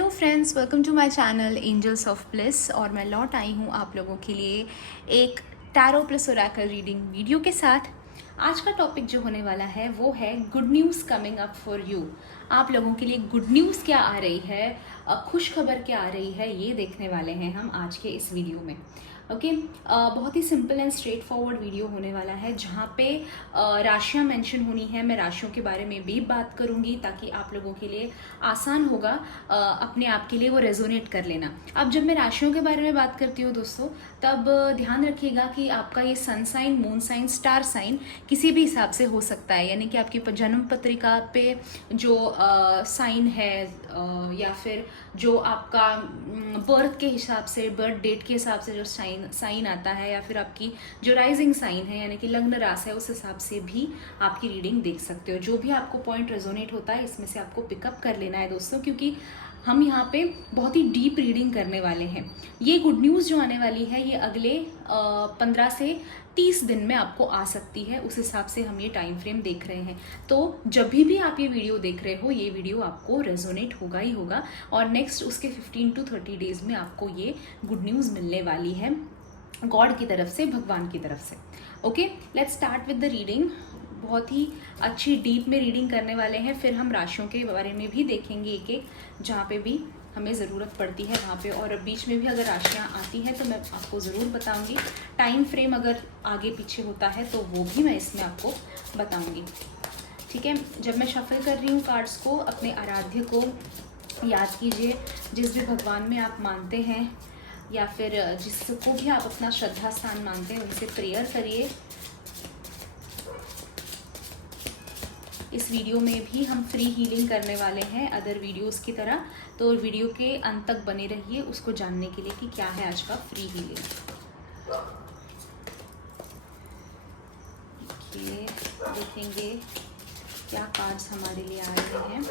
Hello friends, welcome to my channel Angels of Bliss. और मैं लौट आई हूँ आप लोगों के लिए एक tarot plus Oracle reading video के साथ। आज का टॉपिक जो होने वाला है वो है good news coming up for you. आप लोगों के लिए गुड न्यूज़ क्या आ रही है, खुश खबर क्या आ रही है, ये देखने वाले हैं हम आज के इस वीडियो में। ओके बहुत ही simple and straightforward video होने वाला है जहाँ पे राशियाँ मेंशन होनी है। मैं राशियों के बारे में भी बात करूँगी ताकि आप लोगों के लिए आसान होगा अपने आप के लिए वो रेजोनेट कर लेना। अब जब मैं राशियों के बारे में बात करती हूँ दोस्तों, तब ध्यान रखिएगा कि आपका ये sun sign, moon sign, star sign किसी भी हिसाब से हो सकता है। यानी कि आपकी जन्म पत्रिका पे जो साइन है या फिर जो आपका बर्थ के हिसाब से, बर्थ डेट के हिसाब से जो साइन आता है, या फिर आपकी जो राइजिंग साइन है यानी कि लग्न राशि है, उस हिसाब से भी आपकी रीडिंग देख सकते हो। जो भी आपको पॉइंट रेजोनेट होता है इसमें से आपको पिकअप कर लेना है दोस्तों, क्योंकि हम यहाँ पे बहुत ही डीप रीडिंग करने वाले हैं। ये गुड न्यूज़ जो आने वाली है ये अगले 15 से 30 दिन में आपको आ सकती है। उस हिसाब से हम ये टाइम फ्रेम देख रहे हैं। तो जब भी आप ये वीडियो देख रहे हो, ये वीडियो आपको रेजोनेट होगा ही होगा। और नेक्स्ट उसके 15 to 30 डेज में आपको ये गुड न्यूज़ मिलने वाली है गॉड की तरफ से, भगवान की तरफ से। Okay, let's start with the reading. बहुत ही अच्छी डीप में रीडिंग करने वाले हैं। फिर हम राशियों के बारे में भी देखेंगे एक एक, जहाँ पे भी हमें ज़रूरत पड़ती है वहाँ पे। और बीच में भी अगर राशियाँ आती हैं तो मैं आपको ज़रूर बताऊंगी। टाइम फ्रेम अगर आगे पीछे होता है तो वो भी मैं इसमें आपको बताऊंगी। ठीक है, जब मैं शफल कर रही हूँ कार्ड्स को, अपने आराध्य को याद कीजिए। जिस भी भगवान में आप मानते हैं या फिर जिसको भी आप अपना श्रद्धा स्थान मानते हैं, उनसे प्रेयर करिए। इस वीडियो में भी हम फ्री हीलिंग करने वाले हैं अदर वीडियोस की तरह, तो वीडियो के अंत तक बने रहिए उसको जानने के लिए कि क्या है आज का फ्री हीलिंग। देखिए, देखेंगे क्या कार्ड्स हमारे लिए आ रहे हैं।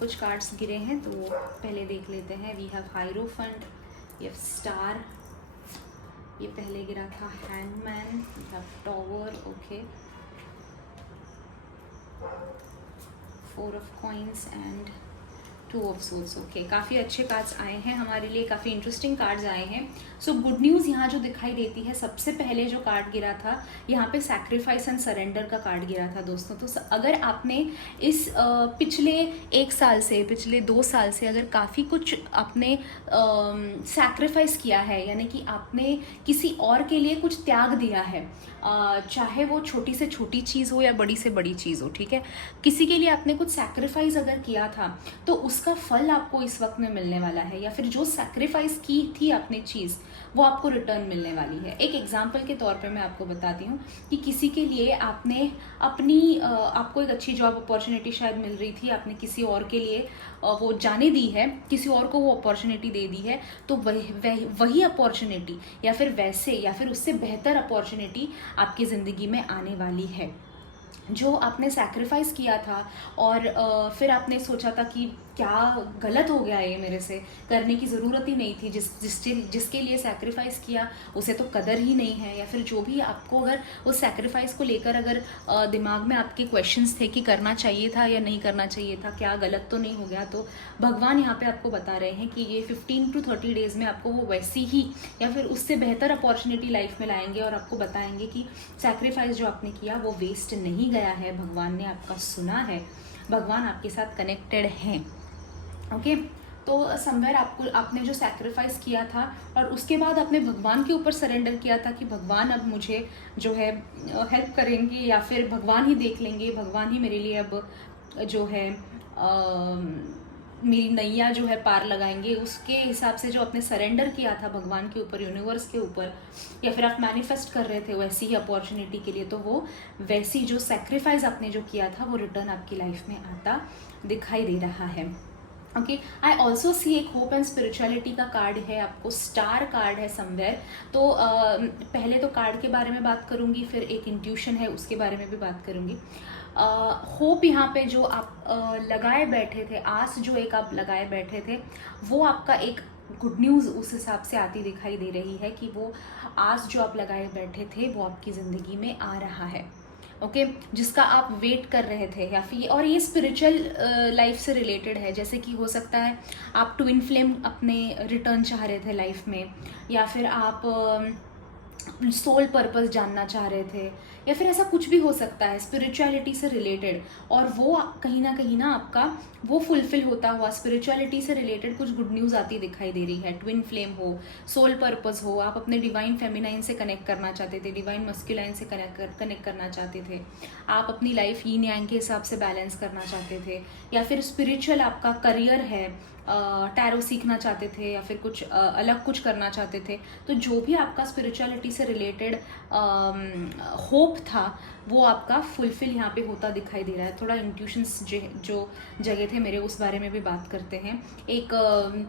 कुछ कार्ड्स गिरे हैं तो पहले देख लेते हैं। We have hierophant, we have star, ये पहले गिरा था hangman, we have tower, okay, 4 of coins and 2 of swords. Okay, काफ़ी अच्छे कार्ड्स आए हैं हमारे लिए, काफ़ी इंटरेस्टिंग कार्ड्स आए हैं। सो गुड न्यूज़ यहाँ जो दिखाई देती है, सबसे पहले जो कार्ड गिरा था यहाँ पे सैक्रिफाइस एंड सरेंडर का कार्ड गिरा था दोस्तों। तो अगर आपने इस पिछले 1 साल से, पिछले 2 साल से अगर काफ़ी कुछ आपने सैक्रिफाइस किया है, यानी कि आपने किसी और के लिए कुछ त्याग दिया है, चाहे वो छोटी से छोटी चीज़ हो या बड़ी से बड़ी चीज़ हो, ठीक है, किसी के लिए आपने कुछ सैक्रिफाइस अगर किया था तो उसका फल आपको इस वक्त में मिलने वाला है। या फिर जो सैक्रिफाइस की थी आपने चीज़, वो आपको रिटर्न मिलने वाली है। एक एग्जांपल के तौर पे मैं आपको बताती हूँ कि किसी के लिए आपने अपनी आपको एक अच्छी जॉब अपॉर्चुनिटी शायद मिल रही थी, आपने किसी और के लिए वो जाने दी है, किसी और को वो अपॉर्चुनिटी दे दी है, तो वही अपॉर्चुनिटी या फिर वैसे या फिर उससे बेहतर अपॉर्चुनिटी आपकी ज़िंदगी में आने वाली है। जो आपने सैक्रिफाइस किया था और फिर आपने सोचा था कि क्या गलत हो गया, ये मेरे से करने की ज़रूरत ही नहीं थी, जिसके लिए सैक्रिफाइस किया उसे तो कदर ही नहीं है, या फिर जो भी आपको अगर उस सैक्रिफाइस को लेकर अगर दिमाग में आपके क्वेश्चंस थे कि करना चाहिए था या नहीं करना चाहिए था, क्या गलत तो नहीं हो गया, तो भगवान यहाँ पे आपको बता रहे हैं कि ये 15 to 30 डेज़ में आपको वो वैसी ही या फिर उससे बेहतर अपॉर्चुनिटी लाइफ में लाएंगे और आपको बताएंगे कि सैक्रिफाइस जो आपने किया वो वेस्ट नहीं गया है। भगवान ने आपका सुना है, भगवान आपके साथ कनेक्टेड हैं। ओके, तो समवेयर आपने जो सैक्रिफाइस किया था और उसके बाद आपने भगवान के ऊपर सरेंडर किया था कि भगवान अब मुझे जो है हेल्प करेंगे, या फिर भगवान ही देख लेंगे, भगवान ही मेरे लिए अब जो है मेरी नैया जो है पार लगाएंगे, उसके हिसाब से जो आपने सरेंडर किया था भगवान के ऊपर, यूनिवर्स के ऊपर, या फिर आप मैनिफेस्ट कर रहे थे वैसी ही अपॉर्चुनिटी के लिए, तो वो वैसी जो सैक्रिफाइस आपने जो किया था वो रिटर्न आपकी लाइफ में आता दिखाई दे रहा है। ओके, आई ऑल्सो सी एक होप एंड स्पिरिचुअलिटी का कार्ड है, आपको स्टार कार्ड है समवेयर। तो पहले तो कार्ड के बारे में बात करूंगी, फिर एक इंट्यूशन है उसके बारे में भी बात करूंगी। होप यहाँ पे जो आप लगाए बैठे थे, आस जो एक आप लगाए बैठे थे, वो आपका एक गुड न्यूज़ उस हिसाब से आती दिखाई दे रही है कि वो आस जो आप लगाए बैठे थे वो आपकी ज़िंदगी में आ रहा है। ओके, जिसका आप वेट कर रहे थे, या फिर और ये स्पिरिचुअल लाइफ से रिलेटेड है। जैसे कि हो सकता है आप ट्विन फ्लेम अपने रिटर्न चाह रहे थे लाइफ में, या फिर आप सोल पर्पस जानना चाह रहे थे, या फिर ऐसा कुछ भी हो सकता है स्पिरिचुअलिटी से रिलेटेड, और वो कहीं ना आपका वो फुलफिल होता हुआ स्पिरिचुअलिटी से रिलेटेड कुछ गुड न्यूज़ आती दिखाई दे रही है। ट्विन फ्लेम हो, सोल पर्पस हो, आप अपने डिवाइन फेमिनाइन से कनेक्ट करना चाहते थे, डिवाइन मस्कुलाइन से कनेक्ट करना चाहते थे, आप अपनी लाइफ यीन यांग के हिसाब से बैलेंस करना चाहते थे, या फिर स्पिरिचुअल आपका करियर है, टैरो सीखना चाहते थे, या फिर कुछ अलग कुछ करना चाहते थे। तो जो भी आपका स्पिरिचुअलिटी से रिलेटेड होप था वो आपका फुलफिल यहाँ पे होता दिखाई दे रहा है। थोड़ा इंट्यूशंस जो जगह थे मेरे, उस बारे में भी बात करते हैं। एक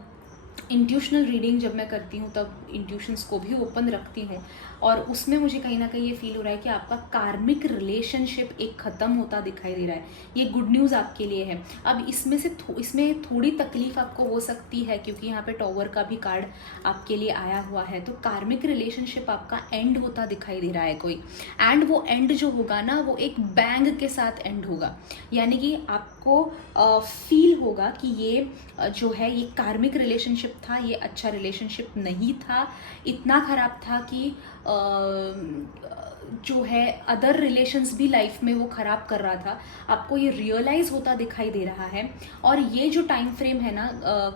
इंट्यूशनल रीडिंग जब मैं करती हूँ तब इंट्यूशंस को भी ओपन रखती हूँ, और उसमें मुझे कहीं ना कहीं ये फील हो रहा है कि आपका कार्मिक रिलेशनशिप एक ख़त्म होता दिखाई दे रहा है। ये गुड न्यूज़ आपके लिए है। अब इसमें थोड़ी तकलीफ आपको हो सकती है, क्योंकि यहाँ पे टॉवर का भी कार्ड आपके लिए आया हुआ है। तो कार्मिक रिलेशनशिप आपका एंड होता दिखाई दे रहा है कोई, एंड वो एंड जो होगा ना वो एक बैंग के साथ एंड होगा। यानी कि आपको फील होगा कि ये जो है ये कार्मिक रिलेशनशिप था, ये अच्छा रिलेशनशिप नहीं था, इतना ख़राब था कि जो है अदर रिलेशंस भी लाइफ में वो ख़राब कर रहा था। आपको ये रियलाइज़ होता दिखाई दे रहा है। और ये जो टाइम फ्रेम है ना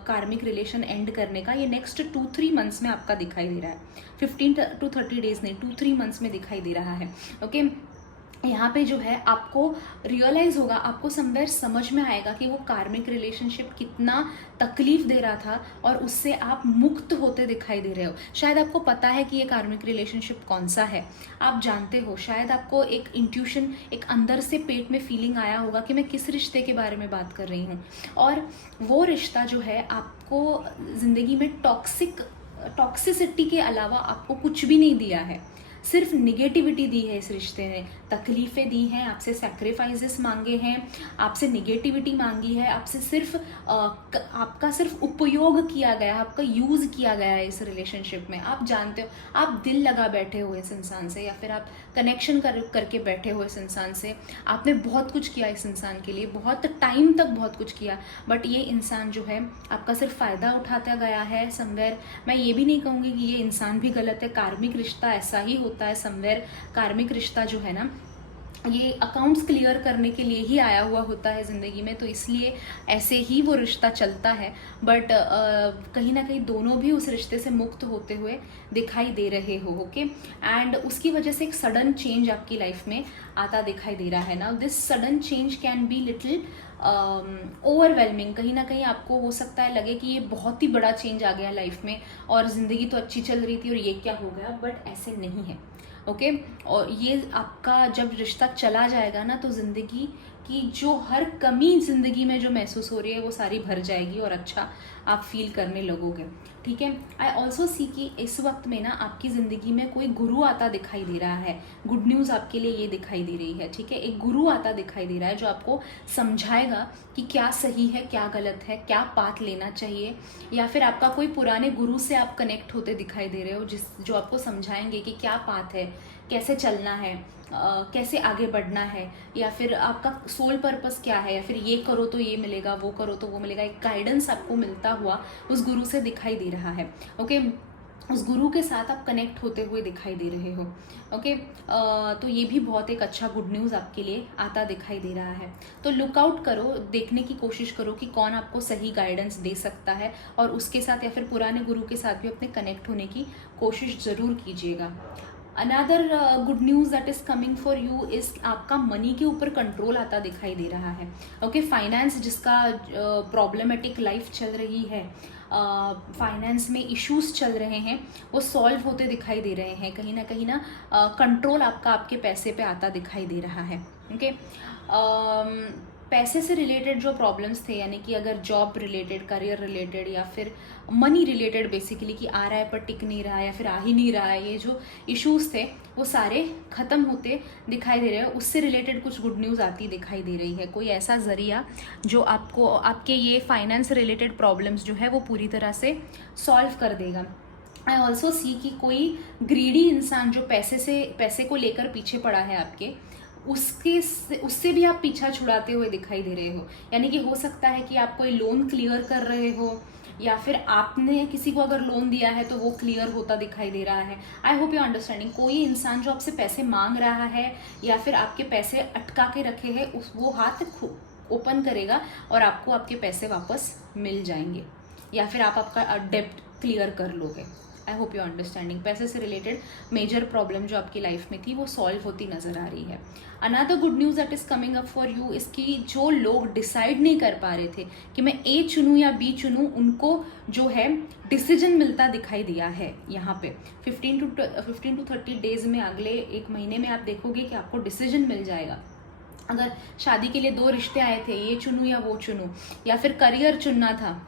कार्मिक रिलेशन एंड करने का, ये नेक्स्ट 2-3 मंथ्स में आपका दिखाई दे रहा है। 15 to 30 डेज नहीं, 2-3 मंथ्स में दिखाई दे रहा है। ओके, यहाँ पे जो है आपको रियलाइज़ होगा, आपको समवेयर समझ में आएगा कि वो कार्मिक रिलेशनशिप कितना तकलीफ दे रहा था, और उससे आप मुक्त होते दिखाई दे रहे हो। शायद आपको पता है कि ये कार्मिक रिलेशनशिप कौन सा है, आप जानते हो। शायद आपको एक इंट्यूशन, एक अंदर से पेट में फीलिंग आया होगा कि मैं किस रिश्ते के बारे में बात कर रही हूँ, और वो रिश्ता जो है आपको ज़िंदगी में टॉक्सिसिटी के अलावा आपको कुछ भी नहीं दिया है, सिर्फ निगेटिविटी दी है इस रिश्ते ने, तकलीफ़ें दी हैं, आपसे सैक्रिफाइसेस मांगे हैं, आपसे निगेटिविटी मांगी है, आपसे सिर्फ आपका सिर्फ उपयोग किया गया, आपका यूज़ किया गया है इस रिलेशनशिप में। आप जानते हो, आप दिल लगा बैठे हो इस इंसान से, या फिर आप कनेक्शन करके बैठे हो इस इंसान से, आपने बहुत कुछ किया इस इंसान के लिए, बहुत टाइम तक बहुत कुछ किया, बट ये इंसान जो है आपका सिर्फ फ़ायदा उठाता गया है समवेयर। मैं ये भी नहीं कहूँगी कि ये इंसान भी गलत है, कार्मिक रिश्ता ऐसा ही होता है समवेयर। कार्मिक रिश्ता जो है ना ये अकाउंट्स क्लियर करने के लिए ही आया हुआ होता है ज़िंदगी में, तो इसलिए ऐसे ही वो रिश्ता चलता है। बट कहीं ना कहीं दोनों भी उस रिश्ते से मुक्त होते हुए दिखाई दे रहे हो। ओके, एंड उसकी वजह से एक सडन चेंज आपकी लाइफ में आता दिखाई दे रहा है ना। This sudden change can be little overwhelming. कहीं ना कहीं आपको हो सकता है लगे कि ये बहुत ही बड़ा चेंज आ गया लाइफ में, और ज़िंदगी तो अच्छी चल रही थी और ये क्या हो गया, बट ऐसे नहीं है। ओके, और ये आपका जब रिश्ता चला जाएगा ना, तो ज़िंदगी की जो हर कमी ज़िंदगी में जो महसूस हो रही है वो सारी भर जाएगी, और अच्छा आप फील करने लगोगे। ठीक है, आई ऑल्सो सी कि इस वक्त में ना आपकी ज़िंदगी में कोई गुरु आता दिखाई दे रहा है। गुड न्यूज़ आपके लिए ये दिखाई दे रही है। ठीक है, एक गुरु आता दिखाई दे रहा है जो आपको समझाएगा कि क्या सही है, क्या गलत है, क्या पाथ लेना चाहिए, या फिर आपका कोई पुराने गुरु से आप कनेक्ट होते दिखाई दे रहे हो जो आपको समझाएंगे कि क्या पाथ है, कैसे चलना है, कैसे आगे बढ़ना है, या फिर आपका सोल पर्पस क्या है, या फिर ये करो तो ये मिलेगा, वो करो तो वो मिलेगा। एक गाइडेंस आपको मिलता हुआ उस गुरु से दिखाई दे रहा है। ओके, उस गुरु के साथ आप कनेक्ट होते हुए दिखाई दे रहे हो। ओके, तो ये भी बहुत एक अच्छा गुड न्यूज़ आपके लिए आता दिखाई दे रहा है। तो लुक आउट करो, देखने की कोशिश करो कि कौन आपको सही गाइडेंस दे सकता है, और उसके साथ या फिर पुराने गुरु के साथ भी अपने कनेक्ट होने की कोशिश ज़रूर कीजिएगा। Another good news that is coming for you is आपका मनी के ऊपर कंट्रोल आता दिखाई दे रहा है। ओके, फाइनेंस जिसका प्रॉब्लमेटिक लाइफ चल रही है, फाइनेंस में इश्यूज चल रहे हैं, वो सॉल्व होते दिखाई दे रहे हैं। कहीं ना कंट्रोल आपका आपके पैसे पे आता दिखाई दे रहा है। ओके, पैसे से रिलेटेड जो प्रॉब्लम्स थे, यानी कि अगर जॉब रिलेटेड, करियर रिलेटेड, या फिर मनी रिलेटेड बेसिकली कि आ रहा है पर टिक नहीं रहा है, या फिर आ ही नहीं रहा है, ये जो इश्यूज थे वो सारे ख़त्म होते दिखाई दे रहे हैं। उससे रिलेटेड कुछ गुड न्यूज़ आती दिखाई दे रही है। कोई ऐसा ज़रिया जो आपको आपके ये फाइनेंस रिलेटेड प्रॉब्लम्स जो है वो पूरी तरह से सॉल्व कर देगा। आई ऑल्सो सी कि कोई ग्रीडी इंसान जो पैसे को लेकर पीछे पड़ा है आपके, उससे भी आप पीछा छुड़ाते हुए दिखाई दे रहे हो। यानी कि हो सकता है कि आप कोई लोन क्लियर कर रहे हो, या फिर आपने किसी को अगर लोन दिया है तो वो क्लियर होता दिखाई दे रहा है। आई होप यू अंडरस्टैंडिंग। कोई इंसान जो आपसे पैसे मांग रहा है या फिर आपके पैसे अटका के रखे हैं, वो हाथ ओपन करेगा और आपको आपके पैसे वापस मिल जाएंगे, या फिर आप आपका डेब्ट क्लियर कर लोगे। आई होप यू अंडरस्टैंडिंग। पैसे से रिलेटेड मेजर प्रॉब्लम जो आपकी लाइफ में थी वो सॉल्व होती नजर आ रही है। Another good news that is coming up for you, इसकी जो लोग डिसाइड नहीं कर पा रहे थे कि मैं ए चुनूं या बी चुनूं, उनको जो है डिसीजन मिलता दिखाई दिया है यहाँ पे। 15 to 30 डेज में, अगले एक महीने में आप देखोगे कि आपको डिसीजन मिल जाएगा। अगर शादी के लिए 2 रिश्ते आए थे, ये चुनूं या वो चुनूं, या फिर करियर चुनना था,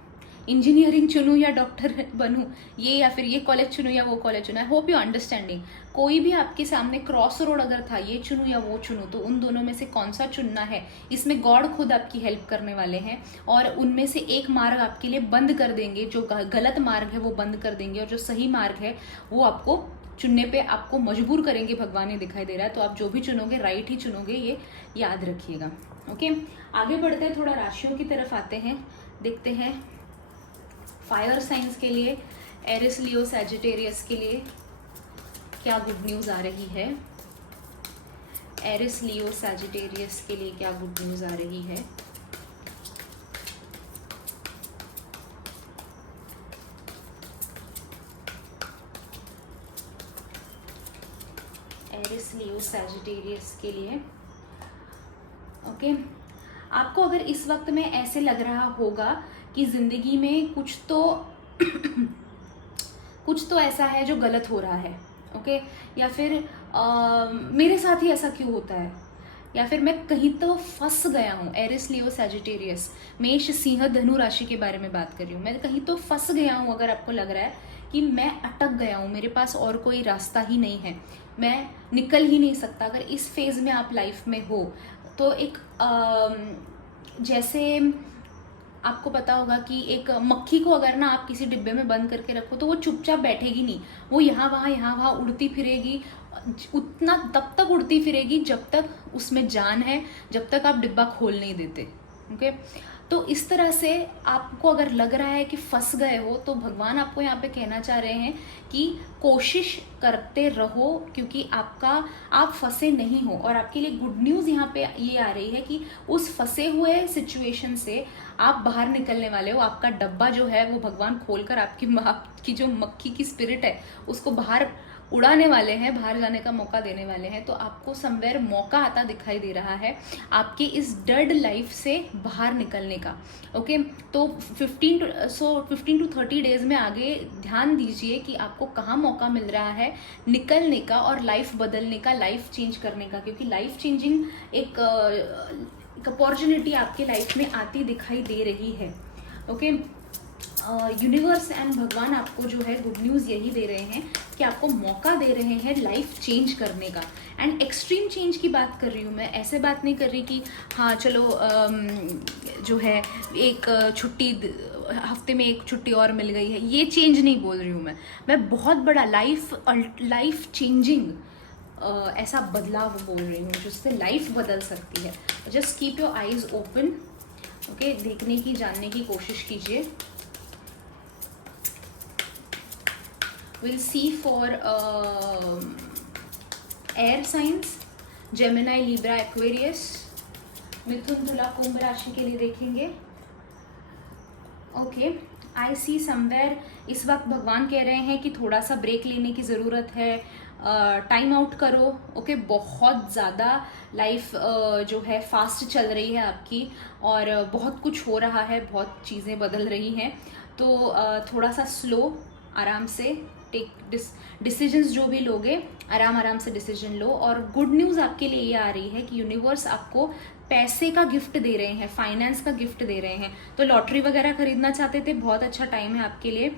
इंजीनियरिंग चुनूं या डॉक्टर बनूं, ये या फिर ये कॉलेज चुनूं या वो कॉलेज चुनूं। I hope you understanding. कोई भी आपके सामने क्रॉस रोड अगर था, ये चुनूं या वो चुनूं, तो उन दोनों में से कौन सा चुनना है, इसमें गॉड खुद आपकी हेल्प करने वाले हैं और उनमें से एक मार्ग आपके लिए बंद कर देंगे। जो गलत मार्ग है वो बंद कर देंगे और जो सही मार्ग है वो आपको चुनने पे आपको मजबूर करेंगे, भगवान ने दिखाई दे रहा है। तो आप जो भी चुनोगे राइट ही चुनोगे, ये याद रखिएगा। ओके, आगे बढ़ते हैं, थोड़ा राशियों की तरफ आते हैं, देखते हैं फायर साइंस के लिए, एरिस, लियो, सैजिटेरियस के लिए क्या गुड न्यूज़ आ रही है। एरिस, लियो, सैजिटेरियस के लिए क्या गुड न्यूज़ आ रही है। एरिस, लियो, सैजिटेरियस के लिए ओके। आपको अगर इस वक्त में ऐसे लग रहा होगा कि जिंदगी में कुछ तो ऐसा है जो गलत हो रहा है, ओके, या फिर मेरे साथ ही ऐसा क्यों होता है, या फिर मैं कहीं तो फंस गया हूँ। एरिस, लियो, सैजिटेरियस, मेष, सिंह, धनु राशि के बारे में बात कर रही हूँ। मैं कहीं तो फंस गया हूँ, अगर आपको लग रहा है कि मैं अटक गया हूँ, मेरे पास और कोई रास्ता ही नहीं है, मैं निकल ही नहीं सकता, अगर इस फेज में आप लाइफ में हो, तो एक जैसे आपको पता होगा कि एक मक्खी को अगर ना आप किसी डिब्बे में बंद करके रखो तो वो चुपचाप बैठेगी नहीं, वो यहाँ वहाँ उड़ती फिरेगी, उतना तब तक उड़ती फिरेगी जब तक उसमें जान है, जब तक आप डिब्बा खोल नहीं देते। ओके, तो इस तरह से आपको अगर लग रहा है कि फंस गए हो, तो भगवान आपको यहाँ पे कहना चाह रहे हैं कि कोशिश करते रहो, क्योंकि आप फंसे नहीं हो। और आपके लिए गुड न्यूज़ यहाँ पे ये आ रही है कि उस फंसे हुए सिचुएशन से आप बाहर निकलने वाले हो। आपका डब्बा जो है वो भगवान खोलकर आपकी जो मक्खी की स्पिरिट है उसको बाहर उड़ाने वाले हैं, बाहर जाने का मौका देने वाले हैं। तो आपको समवेयर मौका आता दिखाई दे रहा है आपके इस डर्ड लाइफ से बाहर निकलने का। ओके, तो 15 to 30 डेज में आगे ध्यान दीजिए कि आपको कहाँ मौका मिल रहा है निकलने का और लाइफ बदलने का, लाइफ चेंज करने का, क्योंकि लाइफ चेंजिंग एक अपॉर्चुनिटी आपके लाइफ में आती दिखाई दे रही है। ओके, यूनिवर्स एंड भगवान आपको जो है गुड न्यूज़ यही दे रहे हैं कि आपको मौका दे रहे हैं लाइफ चेंज करने का। एंड एक्सट्रीम चेंज की बात कर रही हूँ मैं, ऐसे बात नहीं कर रही कि हाँ चलो जो है एक छुट्टी, हफ्ते में एक छुट्टी और मिल गई है, ये चेंज नहीं बोल रही हूँ मैं बहुत बड़ा लाइफ चेंजिंग ऐसा बदलाव बोल रही हूँ जिससे लाइफ बदल सकती है। Just keep your eyes open, okay, देखने की, जानने की कोशिश कीजिए। We'll see for air signs, Gemini, Libra, Aquarius, मिथुन, तुला, कुंभ राशि के लिए देखेंगे। ओके, आई सी समवेयर इस वक्त भगवान कह रहे हैं कि थोड़ा सा ब्रेक लेने की ज़रूरत है, टाइम आउट करो। ओके, बहुत ज़्यादा लाइफ जो है फास्ट चल रही है आपकी और बहुत कुछ हो रहा है, बहुत चीज़ें बदल रही हैं, तो थोड़ा सा स्लो, आराम से टेक डिसीजंस जो भी लोगे, आराम से डिसीजन लो। और गुड न्यूज़ आपके लिए ये आ रही है कि यूनिवर्स आपको पैसे का गिफ्ट दे रहे हैं, फाइनेंस का गिफ्ट दे रहे हैं। तो लॉटरी वगैरह खरीदना चाहते थे, बहुत अच्छा टाइम है आपके लिए,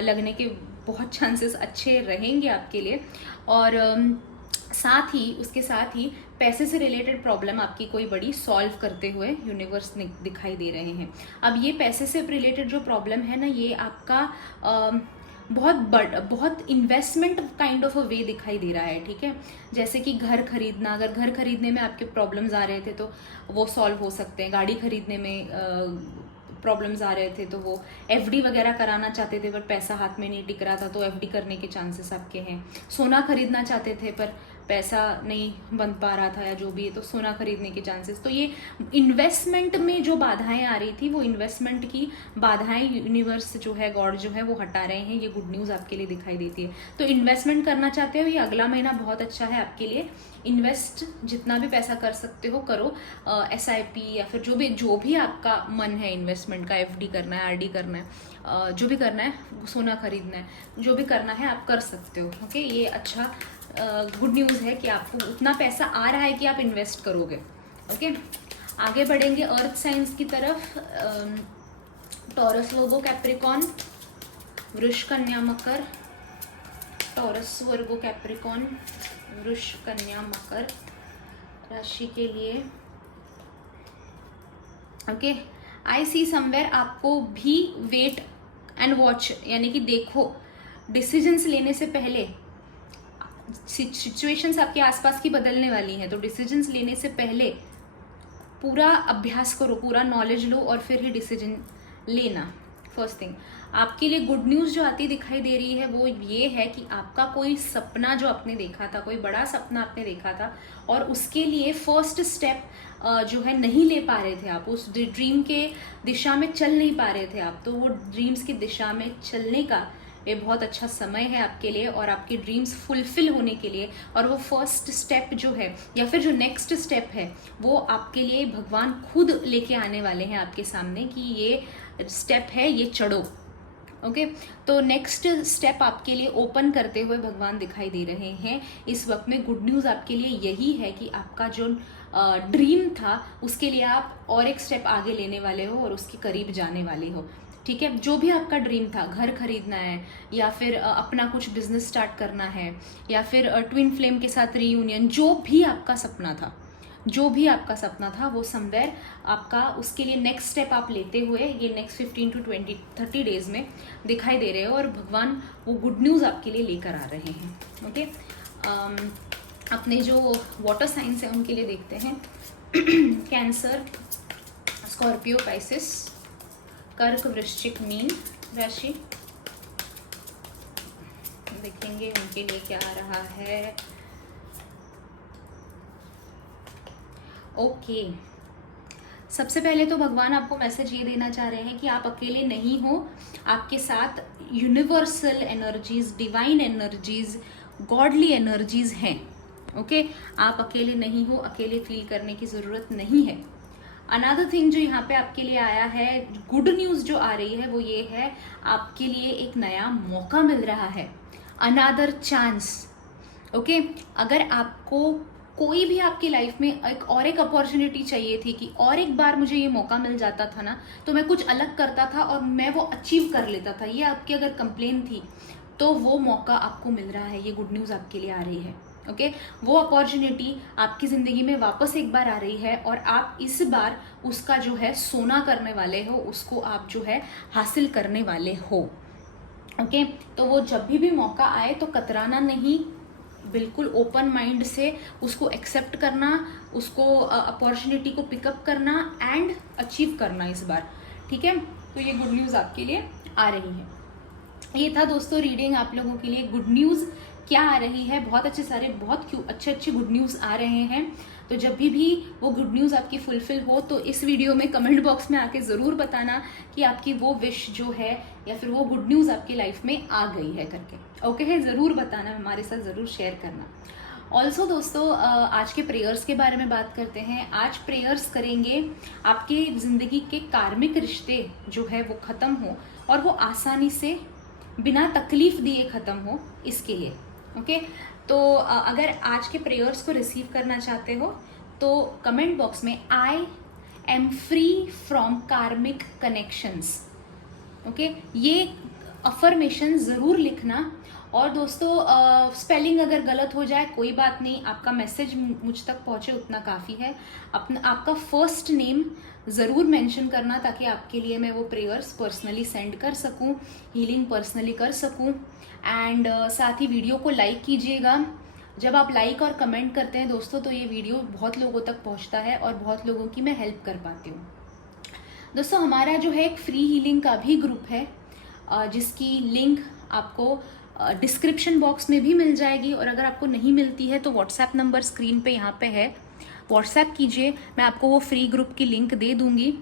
लगने के बहुत चांसेस अच्छे रहेंगे आपके लिए। और उसके साथ ही पैसे से रिलेटेड प्रॉब्लम आपकी कोई बड़ी सॉल्व करते हुए यूनिवर्स दिखाई दे रहे हैं। अब ये पैसे से रिलेटेड जो प्रॉब्लम है ना, ये आपका बहुत इन्वेस्टमेंट काइंड ऑफ अ वे दिखाई दे रहा है, ठीक है। जैसे कि घर खरीदना, अगर घर खरीदने में आपके प्रॉब्लम्स आ रहे थे तो वो सॉल्व हो सकते हैं। गाड़ी खरीदने में प्रॉब्लम्स आ रहे थे तो वो एफडी वगैरह कराना चाहते थे पर पैसा हाथ में नहीं टिक रहा था तो एफडी करने के चांसेस आपके हैं। सोना खरीदना चाहते थे पर पैसा नहीं बन पा रहा था या जो भी है, तो सोना खरीदने के चांसेस। तो ये इन्वेस्टमेंट में जो बाधाएं आ रही थी वो इन्वेस्टमेंट की बाधाएं यूनिवर्स जो है, गॉड जो है वो हटा रहे हैं। ये गुड न्यूज़ आपके लिए दिखाई देती है। तो इन्वेस्टमेंट करना चाहते हो, ये अगला महीना बहुत अच्छा है आपके लिए। इन्वेस्ट जितना भी पैसा कर सकते हो करो, SIP या फिर जो भी आपका मन है इन्वेस्टमेंट का, FD करना है, RD करना है, जो भी करना है, सोना खरीदना है, जो भी करना है आप कर सकते हो। ओके, ये अच्छा गुड न्यूज़ है कि आपको उतना पैसा आ रहा है कि आप इन्वेस्ट करोगे। ओके, आगे बढ़ेंगे अर्थ साइंस की तरफ। टॉरस, वर्गो, कैप्रिकॉन, वृष, कन्या, मकर। टॉरस, वर्गो, कैप्रिकॉन, वृष, कन्या, मकर राशि के लिए। ओके, आई सी समवेयर आपको भी वेट एंड वॉच, यानी कि देखो, डिसीजंस लेने से पहले सिचुएशंस आपके आसपास की बदलने वाली हैं, तो डिसीजंस लेने से पहले पूरा अभ्यास करो, पूरा नॉलेज लो और फिर ही डिसीजन लेना। फर्स्ट थिंग आपके लिए गुड न्यूज़ जो आती दिखाई दे रही है वो ये है कि आपका कोई सपना जो आपने देखा था, कोई बड़ा सपना आपने देखा था और उसके लिए फर्स्ट स्टेप जो है नहीं ले पा रहे थे आप, उस ड्रीम के दिशा में चल नहीं पा रहे थे आप, तो वो ड्रीम्स की दिशा में चलने का ये बहुत अच्छा समय है आपके लिए और आपके ड्रीम्स फुलफिल होने के लिए। और वो फर्स्ट स्टेप जो है या फिर जो नेक्स्ट स्टेप है वो आपके लिए भगवान खुद लेके आने वाले हैं आपके सामने कि ये स्टेप है, ये चढ़ो। ओके, तो नेक्स्ट स्टेप आपके लिए ओपन करते हुए भगवान दिखाई दे रहे हैं इस वक्त में। गुड न्यूज़ आपके लिए यही है कि आपका जो ड्रीम था उसके लिए आप और एक स्टेप आगे लेने वाले हो और उसके करीब जाने वाले हो। ठीक है, जो भी आपका ड्रीम था, घर खरीदना है या फिर अपना कुछ बिजनेस स्टार्ट करना है या फिर ट्विन फ्लेम के साथ रीयूनियन, जो भी आपका सपना था, जो भी आपका सपना था वो समवेयर आपका उसके लिए नेक्स्ट स्टेप आप लेते हुए ये नेक्स्ट 15 to 30 डेज में दिखाई दे रहे हो और भगवान वो गुड न्यूज़ आपके लिए लेकर आ रहे हैं। ओके, अपने जो वाटर साइंस है उनके लिए देखते हैं। कैंसर, स्कॉर्पियो, पाइसिस, कर्क, वृश्चिक, मीन राशि। देखेंगे उनके लिए क्या आ रहा है। ओके, सबसे पहले तो भगवान आपको मैसेज ये देना चाह रहे हैं कि आप अकेले नहीं हो, आपके साथ universal energies, divine energies, godly energies हैं। ओके, आप अकेले नहीं हो, अकेले फील करने की ज़रूरत नहीं है। अनदर थिंग जो यहाँ पे आपके लिए आया है, गुड न्यूज़ जो आ रही है वो ये है, आपके लिए एक नया मौका मिल रहा है, अनदर चांस। ओके, अगर आपको कोई भी आपकी लाइफ में एक अपॉर्चुनिटी चाहिए थी कि और एक बार मुझे ये मौका मिल जाता था ना तो मैं कुछ अलग करता था और मैं वो अचीव कर लेता था, ये आपकी अगर कंप्लेन थी तो वो मौका आपको मिल रहा है। ये गुड न्यूज़ आपके लिए आ रही है। ओके, वो अपॉर्चुनिटी आपकी ज़िंदगी में वापस एक बार आ रही है और आप इस बार उसका जो है सोना करने वाले हो, उसको आप जो है हासिल करने वाले हो। ओके, तो वो जब भी मौका आए तो कतराना नहीं, बिल्कुल ओपन माइंड से उसको एक्सेप्ट करना, उसको अपॉर्चुनिटी को पिकअप करना एंड अचीव करना इस बार। ठीक है, तो ये गुड न्यूज़ आपके लिए आ रही है। ये था दोस्तों रीडिंग आप लोगों के लिए। गुड न्यूज़ क्या आ रही है, बहुत अच्छे गुड न्यूज़ आ रहे हैं। तो जब भी वो गुड न्यूज़ आपकी फुलफिल हो तो इस वीडियो में कमेंट बॉक्स में आके ज़रूर बताना कि आपकी वो विश जो है या फिर वो गुड न्यूज़ आपकी लाइफ में आ गई है करके। ओके है, ज़रूर बताना, हमारे साथ ज़रूर शेयर करना। ऑल्सो दोस्तों, आज के प्रेयर्स के बारे में बात करते हैं। आज प्रेयर्स करेंगे आपके ज़िंदगी के कार्मिक रिश्ते जो है वो ख़त्म हो और वो आसानी से बिना तकलीफ दिए ख़त्म हो, इसके लिए। ओके, तो अगर आज के प्रेयर्स को रिसीव करना चाहते हो तो कमेंट बॉक्स में आई एम फ्री फ्रॉम कार्मिक कनेक्शंस, ओके, ये अफर्मेशन ज़रूर लिखना। और दोस्तों, स्पेलिंग अगर गलत हो जाए कोई बात नहीं, आपका मैसेज मुझ तक पहुँचे उतना काफ़ी है। आपका फर्स्ट नेम ज़रूर मेंशन करना, ताकि आपके लिए मैं वो प्रेयर्स पर्सनली सेंड कर सकूं, हीलिंग पर्सनली कर सकूं। एंड साथ ही वीडियो को लाइक कीजिएगा। जब आप लाइक और कमेंट करते हैं दोस्तों, तो ये वीडियो बहुत लोगों तक पहुंचता है और बहुत लोगों की मैं हेल्प कर पाती हूँ। दोस्तों हमारा जो है एक फ्री हीलिंग का भी ग्रुप है, जिसकी लिंक आपको डिस्क्रिप्शन बॉक्स में भी मिल जाएगी, और अगर आपको नहीं मिलती है तो व्हाट्सएप नंबर स्क्रीन पे यहाँ पे है, व्हाट्सएप कीजिए, मैं आपको वो फ्री ग्रुप की लिंक दे दूँगी।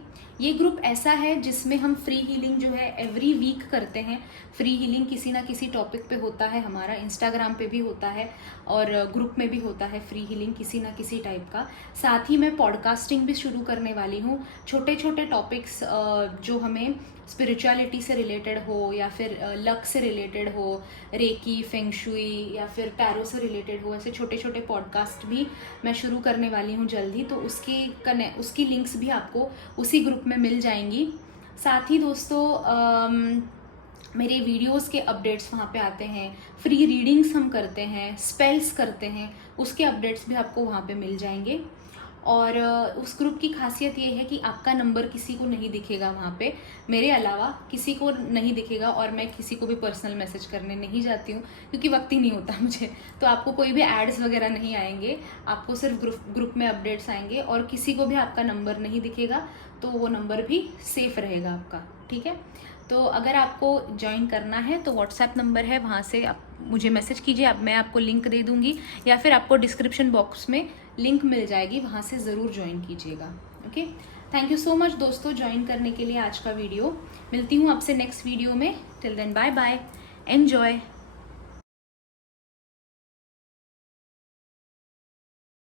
ये ग्रुप ऐसा है जिसमें हम फ्री हीलिंग जो है एवरी वीक करते हैं। फ्री हीलिंग किसी ना किसी टॉपिक पे होता है, हमारा इंस्टाग्राम पे भी होता है और ग्रुप में भी होता है फ्री हीलिंग किसी ना किसी टाइप का। साथ ही मैं पॉडकास्टिंग भी शुरू करने वाली हूँ। छोटे छोटे टॉपिक्स जो हमें स्पिरिचुअलिटी से रिलेटेड हो, या फिर लक से रिलेटेड हो, रेकी, फेंग शुई, या फिर टैरो से रिलेटेड हो, ऐसे छोटे छोटे पॉडकास्ट भी मैं शुरू करने वाली हूँ जल्दी। तो उसकी लिंक्स भी आपको उसी ग्रुप में मिल जाएंगी। साथ ही दोस्तों मेरे वीडियोस के अपडेट्स वहाँ पे आते हैं, फ्री रीडिंग्स हम करते हैं, स्पेल्स करते हैं, उसके अपडेट्स भी आपको वहाँ पे मिल जाएंगे। और उस ग्रुप की खासियत ये है कि आपका नंबर किसी को नहीं दिखेगा वहाँ पे, मेरे अलावा किसी को नहीं दिखेगा, और मैं किसी को भी पर्सनल मैसेज करने नहीं जाती हूँ क्योंकि वक्त ही नहीं होता मुझे। तो आपको कोई भी एड्स वगैरह नहीं आएंगे, आपको सिर्फ ग्रुप में अपडेट्स आएंगे, और किसी को भी आपका नंबर नहीं दिखेगा, तो वो नंबर भी सेफ रहेगा आपका, ठीक है। तो अगर आपको ज्वाइन करना है तो व्हाट्सएप नंबर है, वहाँ से आप मुझे मैसेज कीजिए, अब मैं आपको लिंक दे दूँगी, या फिर आपको डिस्क्रिप्शन बॉक्स में लिंक मिल जाएगी, वहाँ से ज़रूर ज्वाइन कीजिएगा। Okay, thank you so much दोस्तों ज्वाइन करने के लिए आज का वीडियो। मिलती हूँ आपसे नेक्स्ट वीडियो में। Till then bye bye, enjoy.